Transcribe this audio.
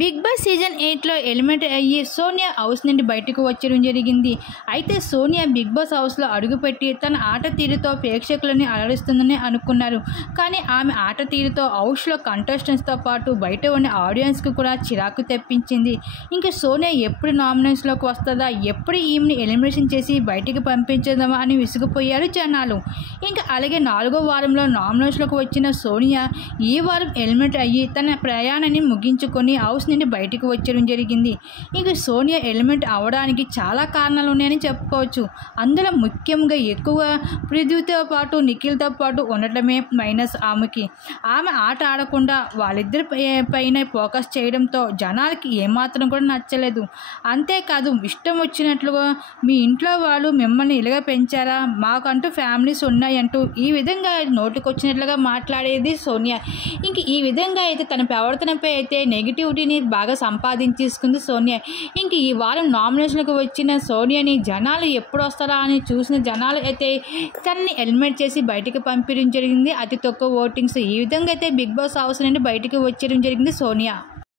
Big boss season 8లో eliminate అయ్యి Sonia house నుండి బయటకు వచ్చడం జరిగింది. అయితే సోనియా బిగ్ బాస్ హౌస్లో అడుగుపెట్టి తన ఆట తీరుతో ప్రేక్షకులని అలరిస్తుందని అనుకున్నారు. కానీ ఆమె ఆట తీరుతో హౌస్లో కంటెస్టెంట్స్తో పాటు బయట ఉన్న ఆడియన్స్కి కూడా చిరాకు తెప్పించింది. ఇంకా సోనియా ఎప్పుడు నామినేషన్లోకి వస్తుందా, ఎప్పుడు ఈమెని ఎలిమినేషన్ చేసి బయటికి పంపించేద్దామా అని విసిగిపోయారు జనాలు. ఇంకా అలాగే 4వ వారంలో నామినేషన్లోకి వచ్చిన సోనియా ఈ వారం ఎలిమినేట్ అయ్యి తన ప్రయాణాన్ని ముగించుకొని హౌస్ నుండి బయటకు వచ్చడం జరిగింది. ఇంక సోనియా ఎలిమెంట్ అవ్వడానికి చాలా కారణాలు ఉన్నాయని చెప్పుకోవచ్చు. అందులో ముఖ్యంగా ఎక్కువ పృథ్వీతో పాటు నిఖిల్తో పాటు ఉండటమే మైనస్ ఆమెకి. ఆమె ఆట ఆడకుండా వాళ్ళిద్దరి పైన ఫోకస్ చేయడంతో జనాలకి ఏమాత్రం కూడా నచ్చలేదు. అంతేకాదు ఇష్టం వచ్చినట్లుగా మీ ఇంట్లో వాళ్ళు మిమ్మల్ని ఇలాగ పెంచారా, మాకంటూ ఫ్యామిలీస్ ఉన్నాయంటూ ఈ విధంగా నోటికొచ్చినట్లుగా మాట్లాడేది సోనియా. ఇంక ఈ విధంగా అయితే తన ప్రవర్తనపై అయితే నెగిటివిటీని బాగా సంపాదించేసుకుంది సోనియా. ఇంక ఈ వారం నామినేషన్కి వచ్చిన సోనియాని జనాలు ఎప్పుడు వస్తారా అని చూసిన జనాలు అయితే తనని ఎలిమినేట్ చేసి బయటికి పంపించడం జరిగింది. అతి తక్కువ ఓటింగ్స్. ఈ విధంగా అయితే బిగ్ బాస్ హౌస్ నుండి బయటికి వచ్చేయడం జరిగింది సోనియా.